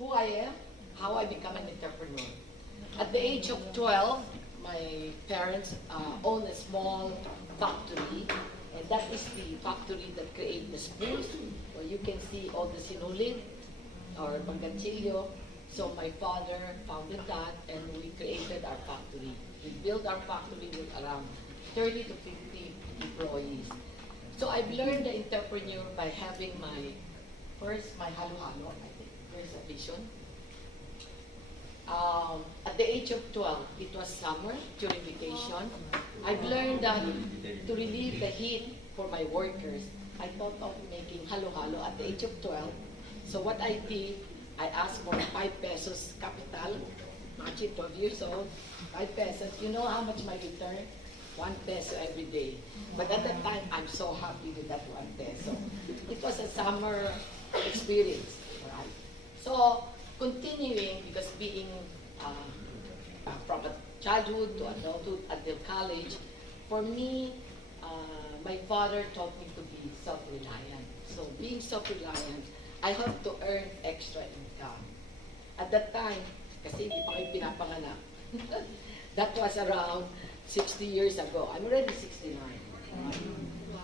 who I am, how I become an entrepreneur. At the age of 12, my parents owned a small factory, and that is the factory that creates the spoons, where you can see all the sinulid or pangganchillo. So my father founded that, and we created our factory. We built our factory with around 30 to 50 employees. So I've learned the entrepreneur by having my halo-halo, I think. There's a vision. At the age of 12, it was summer during vacation. I've learned that to relieve the heat for my workers, I thought of making halo-halo at the age of 12. So what I did, I asked for 5 pesos capital, actually 12 years old, 5 pesos. You know how much my return? 1 peso every day. But at that time, I'm so happy with that 1 peso. It was a summer experience, right? So, continuing, because being from a childhood to adulthood until college, for me, my father taught me to be self-reliant. So, being self-reliant, I have to earn extra income. At that time, kasi hindi pa kayo pinapanganak, that was around 60 years ago. I'm already 69.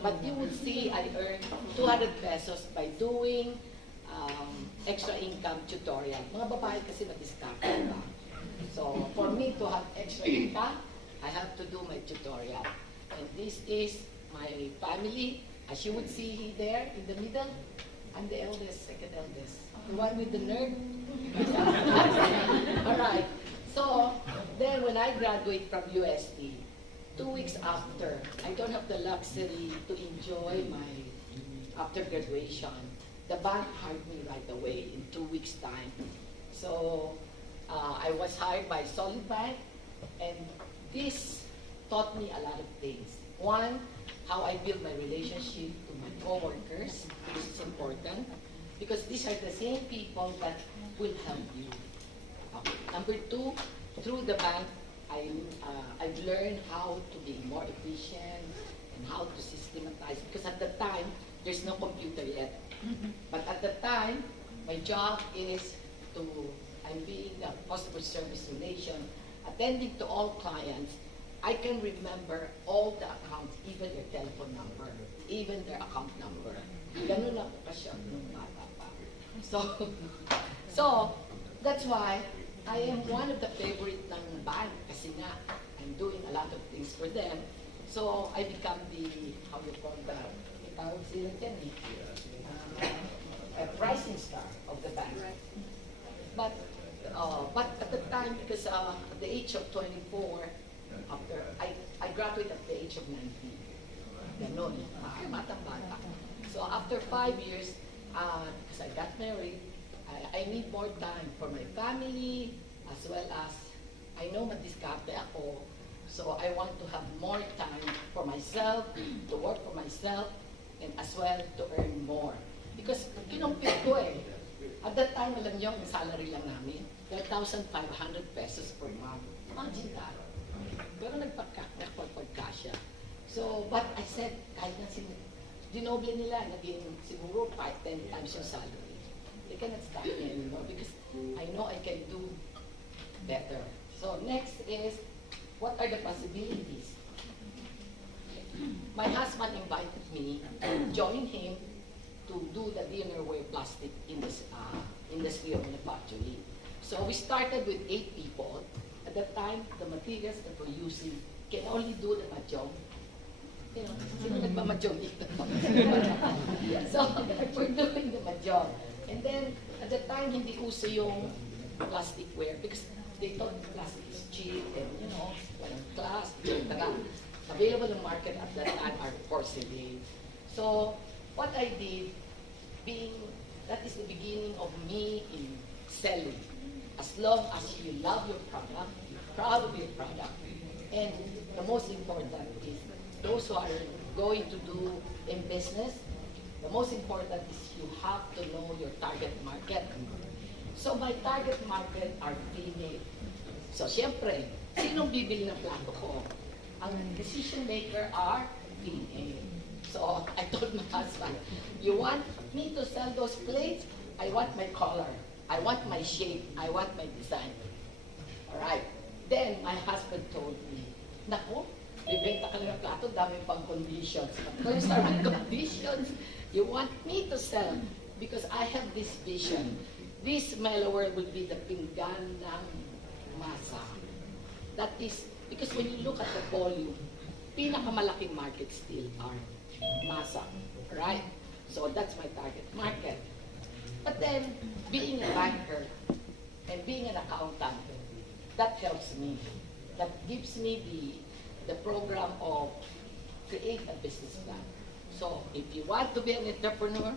But you would see I earned 200 pesos by doing extra income tutorial. Mga babae kasi madiskarte ba? So, for me to have extra income, I have to do my tutorial. And this is my family. As you would see there in the middle, I'm the eldest, second eldest. The one with the nerd. All right. So, then when I graduate from UST, 2 weeks after, I don't have the luxury to enjoy my after graduation. The bank hired me right away in 2 weeks' time. So, I was hired by Solid Bank, and this taught me a lot of things. One, how I build my relationship to my coworkers, which is important, because these are the same people that will help you. Number 2, through the bank, I've learned how to be more efficient and how to systematize, because at the time, there's no computer yet. But at the time, my job is I'm being the customer service relation, attending to all clients. I can remember all the accounts, even their telephone number, even their account number. Ganun na po kasi nung bata pa. So, that's why I am one of the favorite ng bank kasi nga, I'm doing a lot of things for them. So, I become the, how you call that, itawag sila dyan a pricing star of the bank. But at the time, because at the age of 24, after I graduated at the age of 19. Ganon, batang-bata. So after 5 years, because I got married, I need more time for my family, as well as I know madiskarte ako. So I want to have more time for myself, to work for myself, and as well to earn more. Because kinumpit ko eh. At that time, alam niyo, ang salary lang namin, 12,500 pesos per month. Imagine that. Pero nagpagkasya. So, but I said, kahit na dinoble nila, naging siguro 5-10 times yung salary. They cannot stop me anymore because I know I can do better. So, next is, what are the possibilities? My husband invited me to join him to do the dinnerware plastic industry of manufacturing. So we started with 8 people. At that time, the materials that we're using can only do the mahjong. You know, sino nagmamahjong dito? So we're doing the mahjong. And then, at that time, hindi uso yung plasticware because they thought plastic is cheap and, you know, walang class. Available in the market at that time are porcelain. So, what I did, that is the beginning of me in selling. As long as you love your product, you're proud of your product, and the most important is those who are going to do in business, the most important is you have to know your target market. So my target market are female. So siyempre, sinong bibili ng plato ko? Ang decision maker are female. So I told my husband, you want me to sell those plates? I want my color. I want my shape, I want my design. Alright. Then, my husband told me, naku, bibenta ka lang ng plato, dami pang conditions. Those are my conditions. You want me to sell because I have this vision. This malware will be the pinggan ng masa. That is, because when you look at the volume, pinakamalaking market still are masa. Right? So that's my target market. But then, being a banker and being an accountant, that helps me. That gives me the program of create a business plan. So if you want to be an entrepreneur,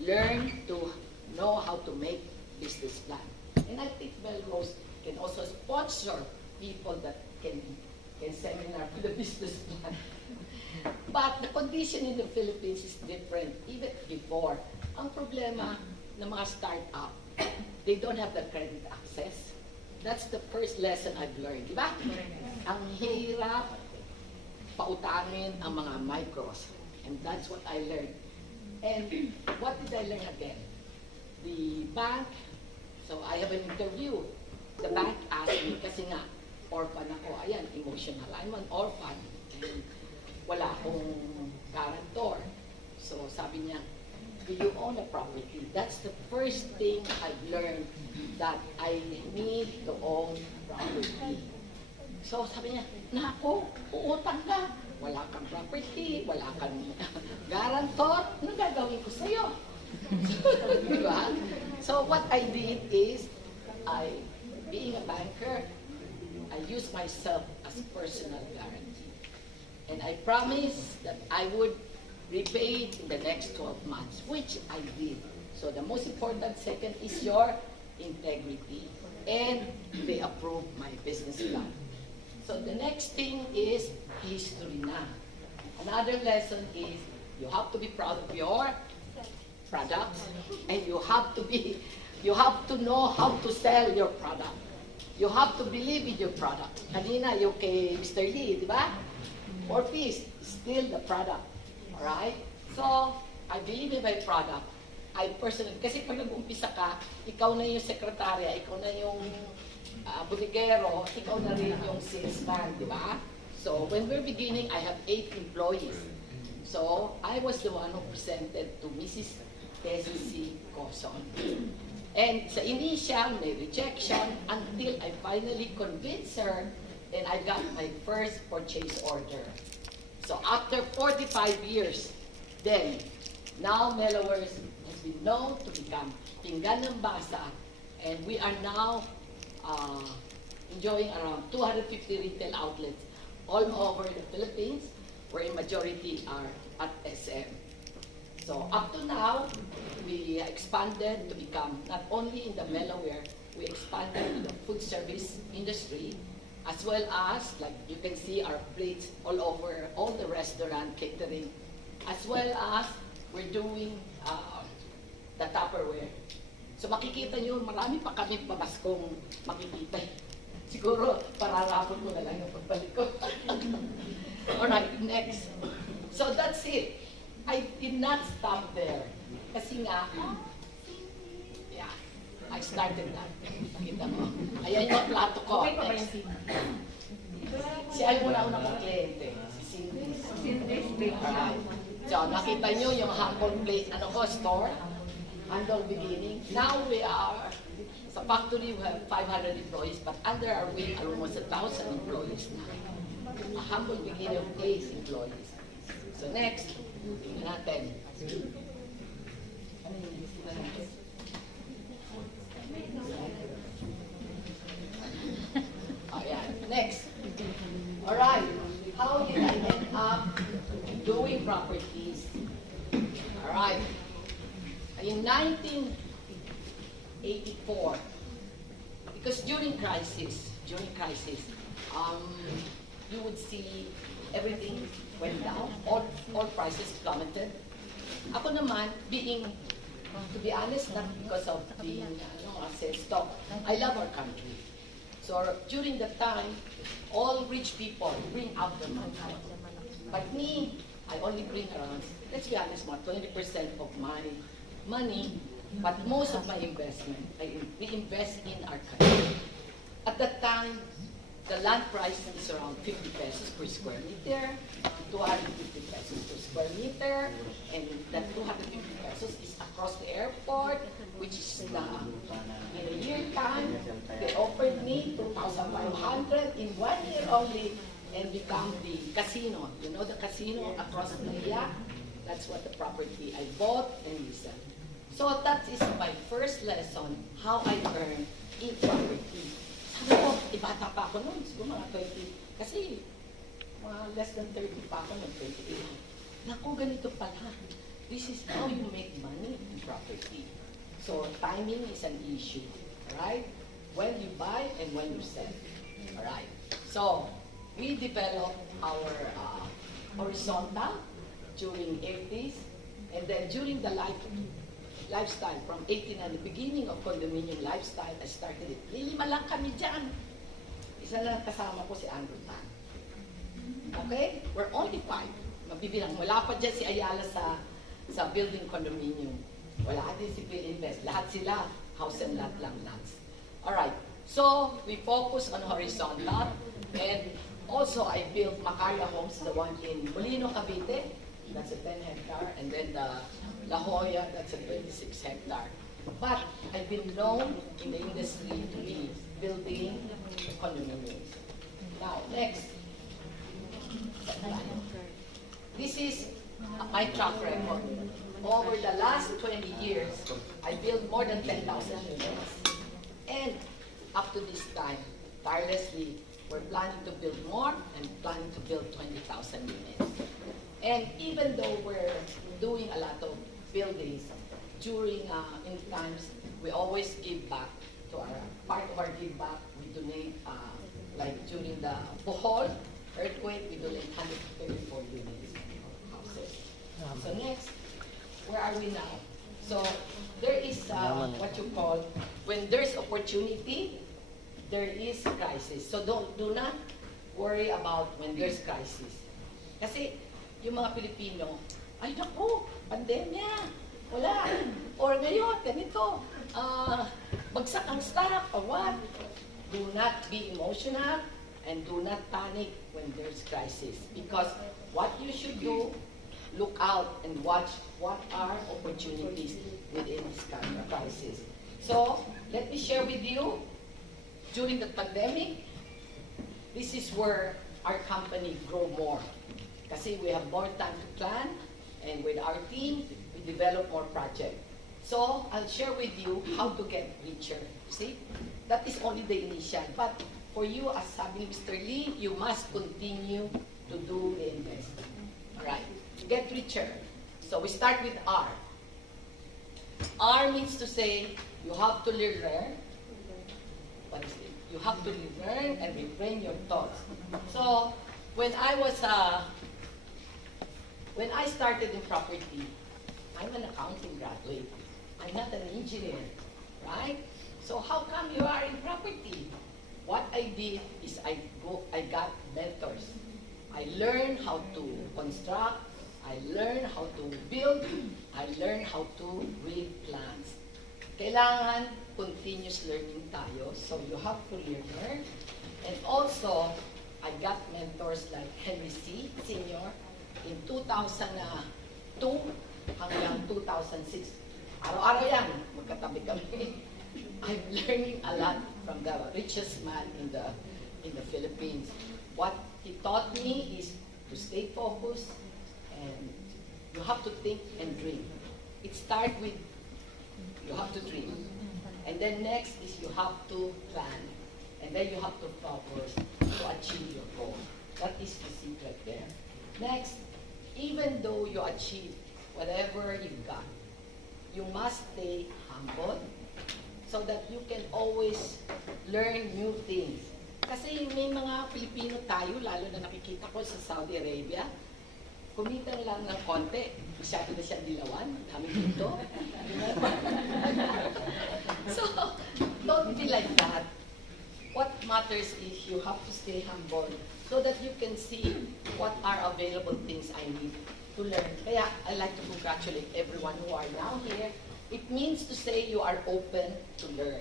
learn to know how to make business plan. And I think Melrose can also sponsor people that can seminar for the business plan. But the condition in the Philippines is different. Even before, ang problema ng mga startup, they don't have the credit access. That's the first lesson I've learned, di ba? Ang hirap pautangin ang mga micros. And that's what I learned. And what did I learn again? The bank, so I have an interview. The bank asked me, kasi nga, orphan ako. Ayan, emotional. I'm an orphan. And wala akong guarantor. So sabi niya, do you own a property? That's the first thing I've learned, that I need to own property. So sabi niya, nako, uutang ka. Wala kang property, wala kang guarantor. Anong gagawin ko sa'yo? Diba? So what I did is, being a banker, I use myself as personal guarantee. And I promised that I would repay it in the next 12 months, which I did. So the most important second is your integrity. And they approved my business plan. So the next thing is history na. Another lesson is you have to be proud of your products, and you have to know how to sell your product. You have to believe in your product. Kanina yung kay Mr. Lee, di ba? 4 piece, still the product. Alright? So, I believe in my product. I personally, kasi pag nag-umpisa ka, ikaw na yung sekretarya, ikaw na yung bodeguero, ikaw na rin yung salesman, di ba? So, when we're beginning, I have 8 employees. So, I was the one who presented to Mrs. CDC Coson. And sa initial, may rejection until I finally convinced her and I got my first purchase order. So after 45 years, then, now Melowers has been known to become pinggan ng basa, and we are now enjoying around 250 retail outlets all over the Philippines, where a majority are at SM. So up to now, we expanded to become not only in the Melaware, we expanded in the food service industry, as well as, like you can see our plates all over, all the restaurant catering, as well as we're doing the Tupperware. So makikita nyo, marami pa kami pamaskong makikita. Siguro, pararapon mo na lang yung pagbalik ko. Alright, next. So that's it. I did not stop there. Kasi nga, yeah, I started that. Nakita mo. Ayan yung plato ko. Next. Si ay muna kong kliyente. Si Cindy. So, nakita nyo yung humble plate, store, handle beginning. Now we are, sa factory we have 500 employees, but under our wing are almost 1,000 employees now. A humble beginning of 8 employees. So next, tingnan natin. Next. Alright. How did I end up doing properties? Alright. In 1984, because during crisis, you would see everything went down, all prices plummeted. Ako naman, to be honest, not because of being sales stock, I love our country. So during that time, all rich people bring out their money. But me, I only bring around, let's be honest, 20% of my money But most of my investment, we invest in our country. At that time, the land price is around 50 pesos per square meter, 250 pesos per square meter, and that 250 pesos is across the airport, which is in a year time, they offered me 2,500 in 1 year only and become the casino. You know the casino across the yak? That's what the property I bought and resell. So that is my first lesson, how I earn in property. Sabi ko, ibata pa ako noon, siguro mga 20, kasi mga less than 30 pa ako noon, 28. Naku, ganito pala. This is how you make money in property. So timing is an issue, alright? When you buy and when you sell, alright? So we developed our horizontal during 80s, and then during the lifestyle, from 89, the beginning of condominium lifestyle, I started it. Lilima lang kami dyan. Isa lang kasama ko si Andrew Tan. Okay? We're only 5. Mabibilang. Wala pa dyan si Ayala sa building condominium. Wala din si Bill Invest. Lahat sila, house and lot lang lots. Alright. So, we focus on horizontal. And also, I built Macaria Homes, the one in Molino, Cavite. That's a 10 hectare. And then the La Jolla, that's a 26 hectare. But I've been known in the industry to be building condominiums. Now, next. This is my track record. Over the last 20 years, I built more than 10,000 units. And up to this time, tirelessly, we're planning to build more and planning to build 20,000 units. And even though we're doing a lot of buildings, during in times, we always give back to part of our give back, we donate, like during the Bohol earthquake, we donate 134 units of houses. So next, where are we now? So there is what you call, when there's opportunity, there is crisis. So do not worry about when there's crisis. Kasi yung mga Pilipino, ay naku, pandemya, wala. Or ngayon, ganito, bagsak ang stock, or what? Do not be emotional and do not panic when there's crisis. Because what you should do, look out and watch what are opportunities within this kind of crisis. So, let me share with you, during the pandemic, this is where our company grew more. Kasi we have more time to plan, and with our team, we develop more projects. So, I'll share with you how to get richer. See? That is only the initial. But for you, as sabi ni Mr. Lee, you must continue to do the investment. Alright? Get richer. So, we start with R. R means to say, you have to learn. What is it? You have to learn and refrain your thoughts. So, when I started in property, I'm an accounting graduate. I'm not an engineer, right? So how come you are in property? What I did is I got mentors. I learned how to construct, I learned how to build, I learned how to read plans. Kailangan continuous learning tayo, so you have to learn. And also, I got mentors like Henry C. Sr. in 2002 hanggang 2006. Araw-araw yan, magkatabi kami. I'm learning a lot from the richest man in the Philippines. What he taught me is to stay focused, and you have to think and dream. It starts with you have to dream. And then next is you have to plan. And then you have to focus to achieve your goal. That is the secret there. Next, even though you achieve whatever you've got, you must stay humble so that you can always learn new things. Kasi may mga Pilipino tayo, lalo na nakikita ko sa Saudi Arabia, kumita lang ng konti, masyado na siya dilawan, dami dito. So, don't be like that. What matters is you have to stay humble so that you can see what are available things I need to learn. Kaya I like to congratulate everyone who are now here It means to say you are open to learn.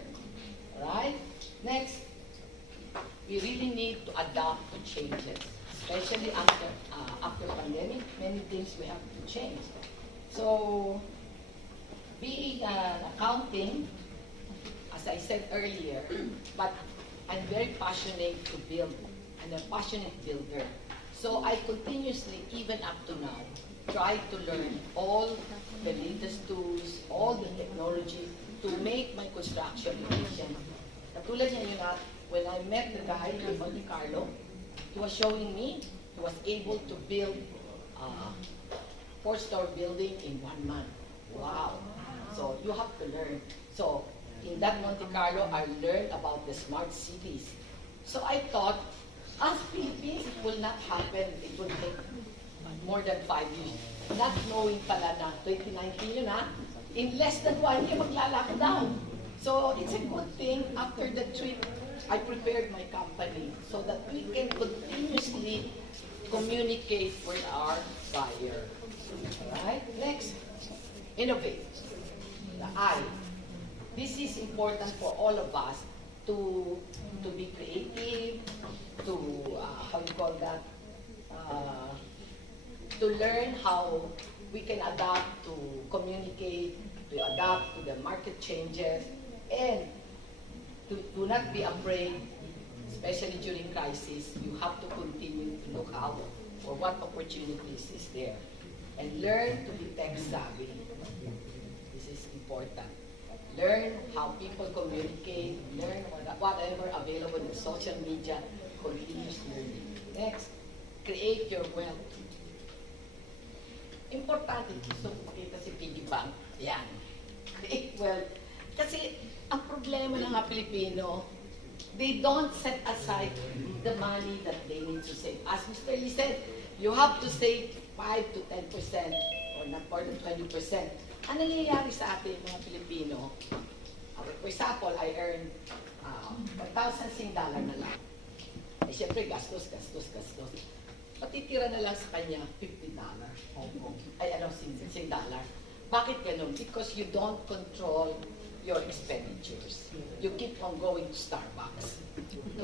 Right? Next, we really need to adapt to changes, especially after pandemic. Many things we have to change. So, being accounting, as I said earlier, but I'm very passionate to build. I'm a passionate builder. So I continuously, even up to now, try to learn all the latest tools, all the technology to make my construction efficient. Katulad niya yun when I met the guy in Monte Carlo, he was showing me he was able to build a 4-story building in 1 month. Wow. So you have to learn. So in that Monte Carlo, I learned about the smart cities. So I thought, as Philippines, it will not happen. It will take more than 5 years. Not knowing pala na 2019 yun in less than 1 year magla-lockdown. So it's a good thing after the trip, I prepared my company so that we can continuously communicate with our buyer. Alright, next, innovate. The I. This is important for all of us to be creative, to, how you call that, to learn how we can adapt to communicate, to adapt to the market changes, and to do not be afraid, especially during crisis. You have to continue to look out for what opportunities is there and learn to be tech savvy. This is important. Learn how people communicate, learn whatever available in social media, continuous learning. Next, create your wealth. Importante, gusto ko makita si piggy bank. Yan. Create wealth. Kasi ang problema ng mga Pilipino, they don't set aside the money that they need to save. As Mr. Lee said, you have to save 5 to 10% or not more than 20%. Ano nangyayari sa atin mga Pilipino? For example, I earn 1,000 Sing dollar na lang. Eh, syempre, gastos. Patitira na lang sa kanya $50. Sing dollar. Bakit ganun? Because you don't control your expenditures. You keep on going to Starbucks.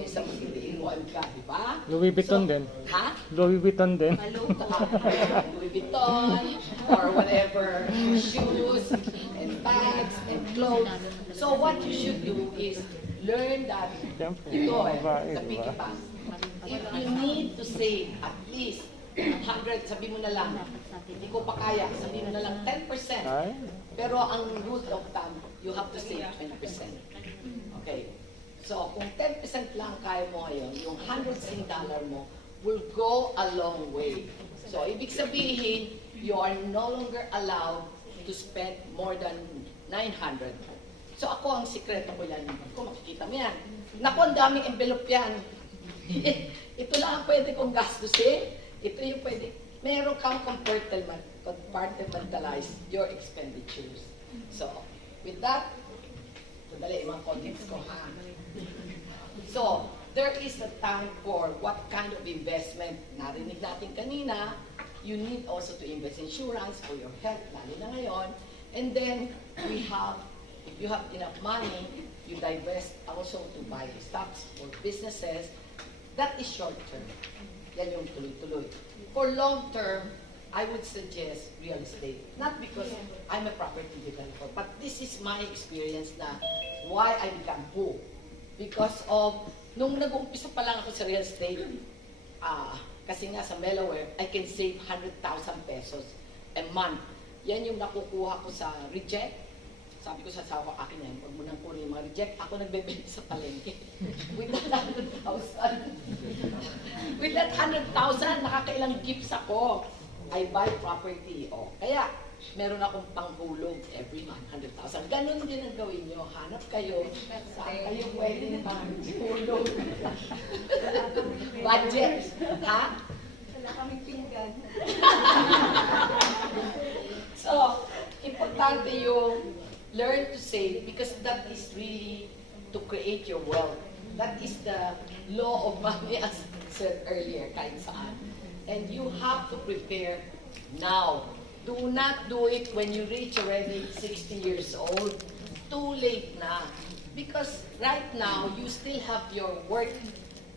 Sa magiging mo ka, di ba? Louis Vuitton din. Ha? Louis Vuitton din. Louis Vuitton, or whatever, shoes, and bags, and clothes. So what you should do is learn that ito sa piggy bank. If you need to save at least 100, sabi mo na lang, hindi ko pa kaya, sabi mo na lang 10%. Pero ang rule of thumb, you have to save 20%. Okay. So, kung 10% lang kaya mo ngayon, yung 100 Sing dollar mo will go a long way. So, ibig sabihin, you are no longer allowed to spend more than 900. So, ako ang sikreto ko yan. Kung makikita mo yan. Naku, ang daming envelope yan. Ito lang ang pwede kong gastusin. Ito yung pwede. Meron kang compartmentalize your expenditures. So, with that, madali mga contents ko ha. So, there is a time for what kind of investment. Narinig natin kanina, you need also to invest in insurance for your health, lalo na ngayon. And then, we have, if you have enough money, you divest also to buy stocks for businesses. That is short term. Yan yung tuloy-tuloy. For long term, I would suggest real estate. Not because I'm a property developer, but this is my experience na why I become who. Because of, nung nag-uumpisa pa lang ako sa real estate, kasi nga sa Melaware, I can save 100,000 pesos a month. Yan yung nakukuha ko sa reject. Sabi ko sa asawa, akin yan, huwag mo nang kunin yung mga reject. Ako nagbebenta sa palengke. With that 100,000. With that 100,000, nakakailang gifts ako. I buy property. O, kaya, meron akong panghulog every month, 100,000. Ganon din ang gawin nyo. Hanap kayo. Saan kayo pwede panghulog? Budget. Ha? Wala kaming pinggan. So, importante yung learn to save because that is really to create your wealth. That is the law of money as I said earlier, kahit saan. And you have to prepare now Do not do it when you reach already 60 years old. Too late na. Because right now, you still have your work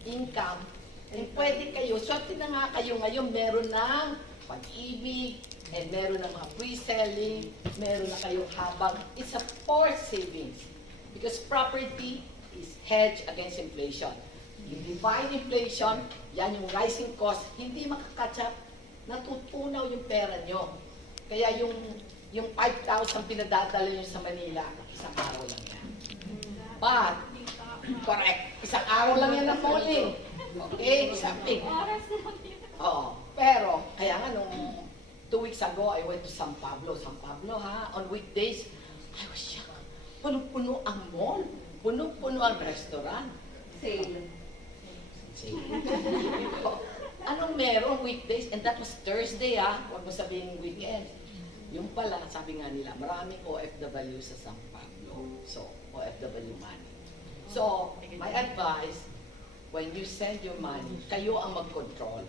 income. And pwede kayo, swerte na nga kayo ngayon, meron ng pag-ibig, and meron ng mga pre-selling, meron na kayong habang. It's a forced savings. Because property is hedged against inflation. You divide inflation, yan yung rising cost, hindi makakatch up, natutunaw yung pera nyo. Kaya yung 5,000 pinadadala nyo sa Manila, isang araw lang yan. But, correct, isang araw lang yan na falling. Okay, something. Oo. Pero, kaya nga nung 2 weeks ago, I went to San Pablo. San Pablo, ha? On weekdays, I was shocked. Puno-puno ang mall. Puno-puno ang restaurant. Sale. Anong meron weekdays? And that was Thursday, ha? Huwag mo sabihin weekend. Yung pala, sabi nga nila, maraming OFW sa San Pablo. So, OFW money. So, my advice, when you send your money, kayo ang mag-control.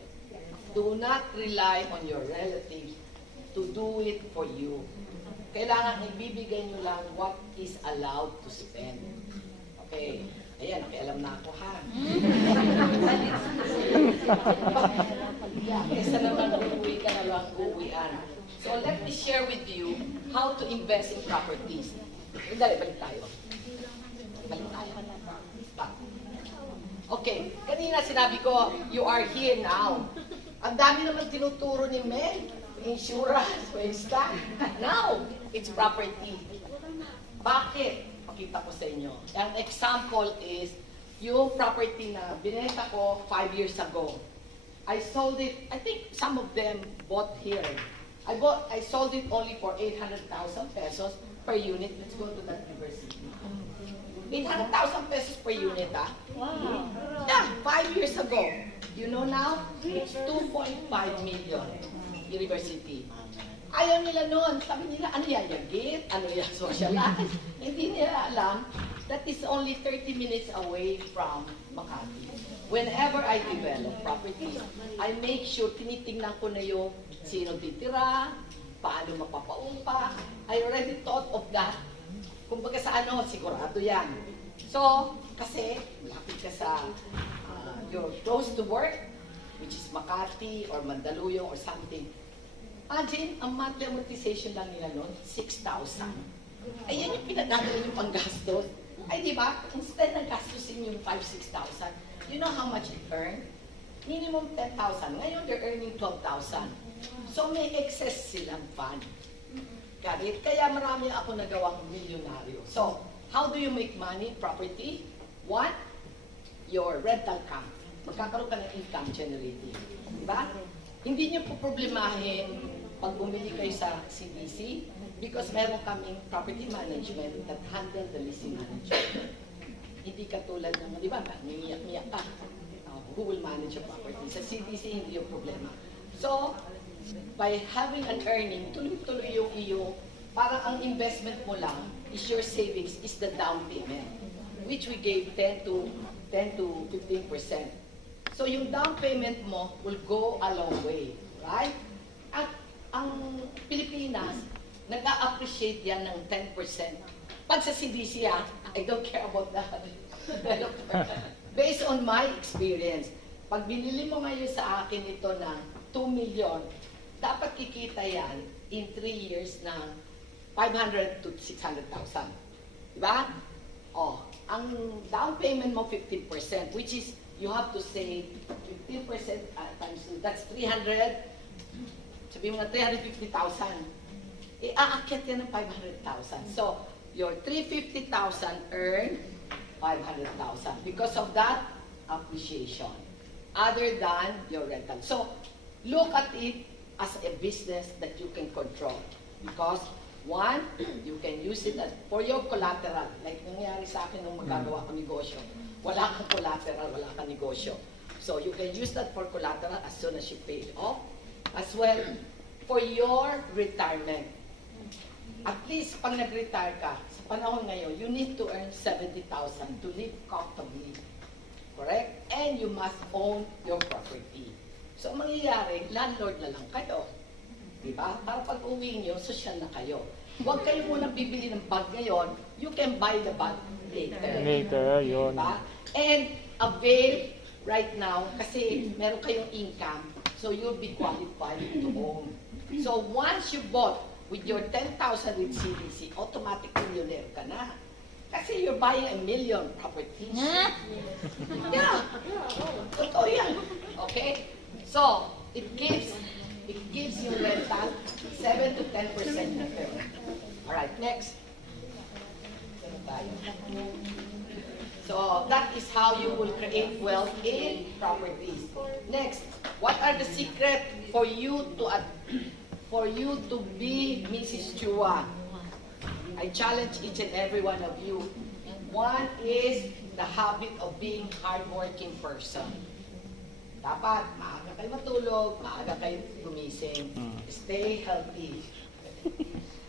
Do not rely on your relatives to do it for you. Kailangan ibibigay nyo lang what is allowed to spend. Okay. Ayan, nakialam na ako, ha? Kesa naman uuwi ka na lang, uuwian. So, let me share with you how to invest in properties. Dali, balik tayo. Balik tayo. Okay, kanina sinabi ko, you are here now. Ang dami naman tinuturo ni Mel. Insurance, stock. Now, it's property. Bakit? Pakita ko sa inyo. An example is, yung property na binenta ko 5 years ago. I sold it, I think some of them bought here. I sold it only for 800,000 pesos per unit. Let's go to that university. 800,000 pesos per unit, ah. Wow. Yeah, 5 years ago. You know now, it's 2.5 million university. Ayaw nila noon. Sabi nila, ano yan, yung gate? Ano yan, socialize? Hindi nila alam that is only 30 minutes away from Makati. Whenever I develop properties, I make sure, tinitingnan ko na yung sino titira, paano mapapaupa. I already thought of that. Kumbaga sa ano, sigurado yan. So, kasi, lapit ka sa, you're close to work, which is Makati or Mandaluyong or something. Imagine, ang monthly amortization lang nila noon, 6,000. Ayan yung pinagdadala yung panggastos. Ay, di ba? Instead na gastusin yung 5,000-6,000, you know how much it earned? Minimum 10,000. Ngayon, they're earning 12,000. So, may excess silang fund. Garit. Kaya marami ako nagawang milyonaryo. So, how do you make money? Property? One, your rental camp. Magkakaroon ka ng income generating. Diba? Hindi nyo po problemahin pag bumili kayo sa CDC because meron kaming property management that handle the leasing management. Hindi katulad ng, di ba, niyak-niyak ka. Who will manage your property? Sa CDC, hindi yung problema. So, by having an earning, tuloy-tuloy yung iyo, parang ang investment mo lang is your savings, is the down payment, which we gave 10 to 15%. So yung down payment mo will go a long way, right? At ang Pilipinas, nag-a-appreciate yan ng 10%. Pag sa CDC, I don't care about that. Based on my experience, pag binili mo ngayon sa akin ito ng 2 million, dapat kikita yan in 3 years ng 500 to 600,000. Diba? Oh, ang down payment mo 15%, which is you have to save 15% times 2. That's 300. Sabihin mo na 350,000. Aakyat yan ng 500,000. So, your 350,000 earn 500,000 because of that appreciation, other than your rental. So, look at it as a business that you can control. Because, one, you can use it for your collateral. Like nangyari sa akin nung magagawa ko negosyo. Wala kang collateral, wala kang negosyo. So, you can use that for collateral as soon as you pay it off. As well, for your retirement. At least, pag nag-retire ka, sa panahon ngayon, you need to earn 70,000 to live comfortably. Correct? And you must own your property. So, mangyayari, landlord na lang kayo. Diba? Para pag uwi nyo, social na kayo. Huwag kayo munang bibili ng bag ngayon, you can buy the bag later. Later, yun. Diba? And avail right now kasi meron kayong income, so you'll be qualified to own. So once you bought with your 10,000 with CDC, automatic millionaire ka na. Kasi you're buying 1 million properties. Yeah. Totoo yan. Okay? So, it gives you rental 7 to 10% return. Alright, next. So, that is how you will create wealth in properties. Next, what are the secret for you to be Mrs. Chua? I challenge each and every one of you. One is the habit of being hardworking person. Dapat maaga kayo matulog, maaga kayo gumising. Stay healthy.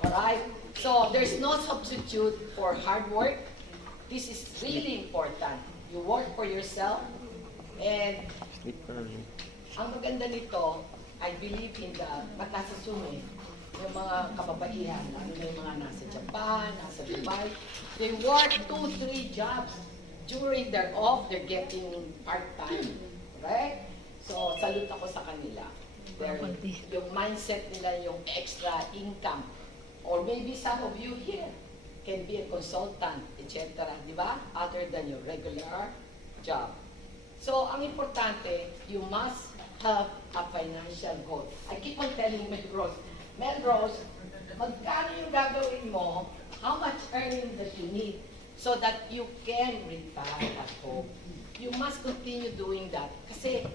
Alright? So, there's no substitute for hard work. This is really important. You work for yourself. And Sleep early. ang maganda nito, I believe in the matasusume, yung mga kababaihan, ano na yung mga nasa Japan, nasa Dubai, they work 2-3 jobs. During their off, they're getting part-time. Right? So, salute ako sa kanila. Yung mindset nila, yung extra income. Or maybe some of you here can be a consultant, etc. Di ba? Other than your regular job. So, ang importante, you must have a financial goal. I keep on telling Melrose, magkano yung gagawin mo, how much earning that you need so that you can retire at home. You must continue doing that. Kasi,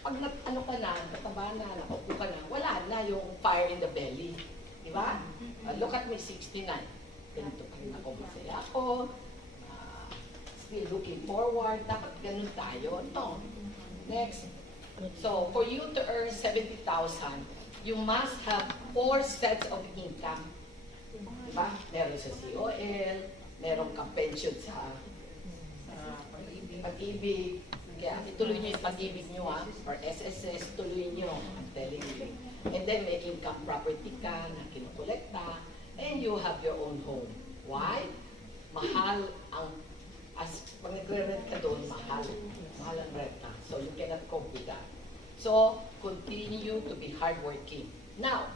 pag ano ka na, kataba na, nakaupo ka na, wala na yung fire in the belly. Di ba? Look at me, 69. Ganito pa rin ako, masaya ako. Still looking forward. Dapat ganun tayo. No. Next. So, for you to earn 70,000, you must have 4 sets of income. Diba? Meron sa COL, meron kang pension sa pag-ibig. Kaya ituloy nyo yung pag-ibig nyo or SSS, tuloy nyo. I'm telling you. And then may income property ka na kinukolekta, and you have your own home. Why? Mahal ang, pag nagre-rent ka doon, mahal ang renta. So you cannot cope with that. So, continue to be hardworking. Now,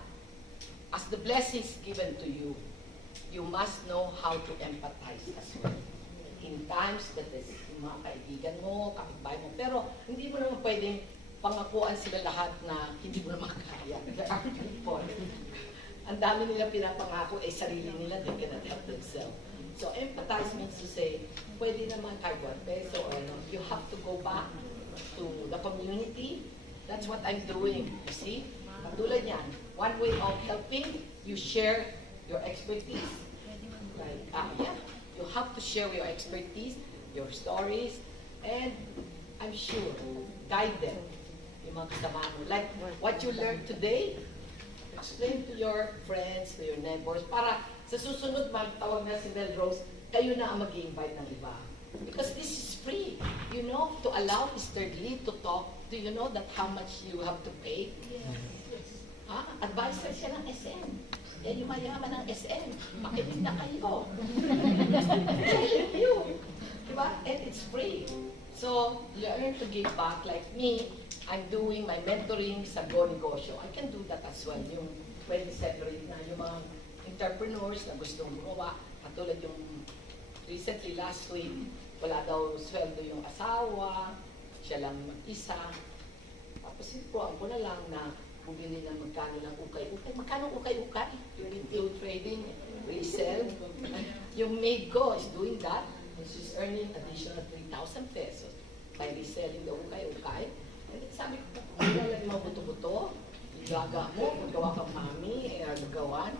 as the blessings given to you, you must know how to empathize as well. In times that is yung mga kaibigan mo, kapitbahay mo, pero hindi mo naman pwedeng pangakuan sila lahat na hindi mo naman kaya. There are people. Ang dami nila pinapangako, sarili nila, they cannot help themselves. So, empathize means to say, pwede naman kahit 1 peso, you have to go back to the community. That's what I'm doing. You see? Katulad yan. One way of helping, you share your expertise. Like, yeah. You have to share your expertise, your stories, and I'm sure, guide them. Yung mga kasama mo. Like, what you learned today, explain to your friends, to your neighbors, para sa susunod tawag na si Melrose, kayo na ang mag-invite ng iba. Because this is free. You know, to allow Mr. Lee to talk, do you know that how much you have to pay? Yes. Advisor siya ng SM. Yan yung mayaman ng SM. Makinig na kayo. Telling you. Diba? And it's free. So, learn to give back. Like me, I'm doing my mentoring sa Go Negosyo. I can do that as well. Yung pwede separate na yung mga entrepreneurs na gustong gumawa. Katulad yung recently last week, wala daw sweldo yung asawa, siya lang mag-isa. Tapos sinupuan ko na lang na bumili ng magkano ng ukay-ukay. Magkano ukay-ukay? Yung into trading, resell. Yung maid ko is doing that. And she's earning additional 3,000 pesos by reselling the ukay-ukay. And sabi ko, kung lang yung mga buto-buto, igaga mo, magawa kang mami, gagawan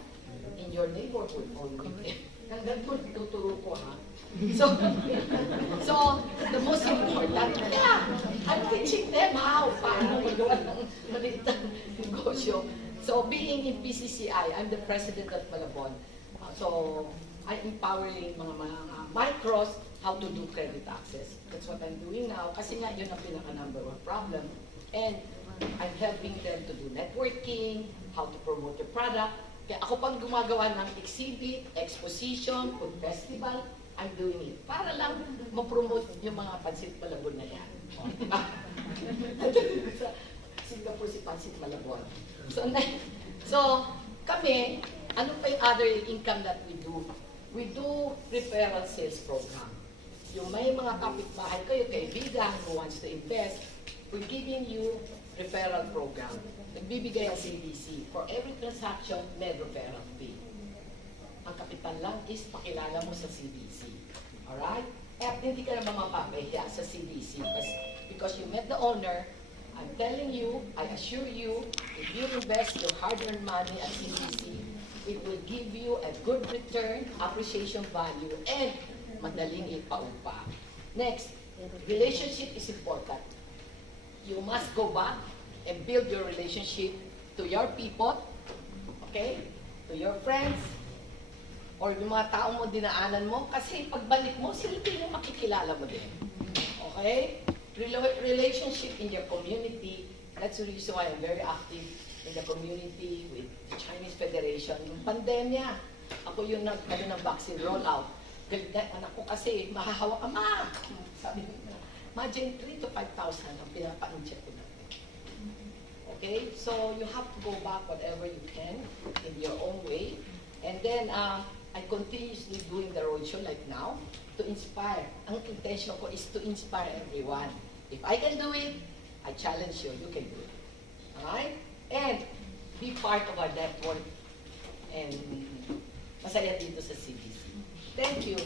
in your neighborhood only. Hanggang po, tuturo ko So, the most important, I'm teaching them how, paano magawa ng maliit na negosyo. So, being in PCCI, I'm the president of Malabon. So, I'm empowering mga micros how to do credit access. That's what I'm doing now. Kasi nga, yun ang pinaka-number 1 problem. And I'm helping them to do networking, how to promote your product. Kaya ako pang gumagawa ng exhibit, exposition, food festival, I'm doing it. Para lang ma-promote yung mga Pansit Malabon na yan. O, diba? Sa Singapore si Pansit Malabon. So, kami, ano pa yung other income that we do? We do referral sales program. Yung may mga kapitbahay kayo, kaibigan who wants to invest, we're giving you referral program. Nagbibigay ang CDC. For every transaction, may referral fee. Ang kapital lang is pakilala mo sa CDC. Alright? At hindi ka naman mapapahiya sa CDC. Because you met the owner, I'm telling you, I assure you, if you invest your hard-earned money at CDC, it will give you a good return, appreciation value, and madaling ipaupa. Next, relationship is important. You must go back and build your relationship to your people, okay? To your friends, or yung mga taong mo dinaanan mo, kasi pagbalik mo, sila din yung makikilala mo din. Okay? Relationship in your community, that's the reason why I'm very active in the community with the Chinese Federation. Yung pandemya, ako yung ng vaccine rollout. Galit na anak ko kasi, mahahawa ka, ma! Sabi ko, imagine 3,000 to 5,000 ang pinapa-inject ko natin. Okay? So, you have to go back whatever you can in your own way. And then, I continuously doing the roadshow like now to inspire. Ang intention ko is to inspire everyone. If I can do it, I challenge you, you can do it. Alright? And be part of our network and masaya dito sa CDC. Thank you.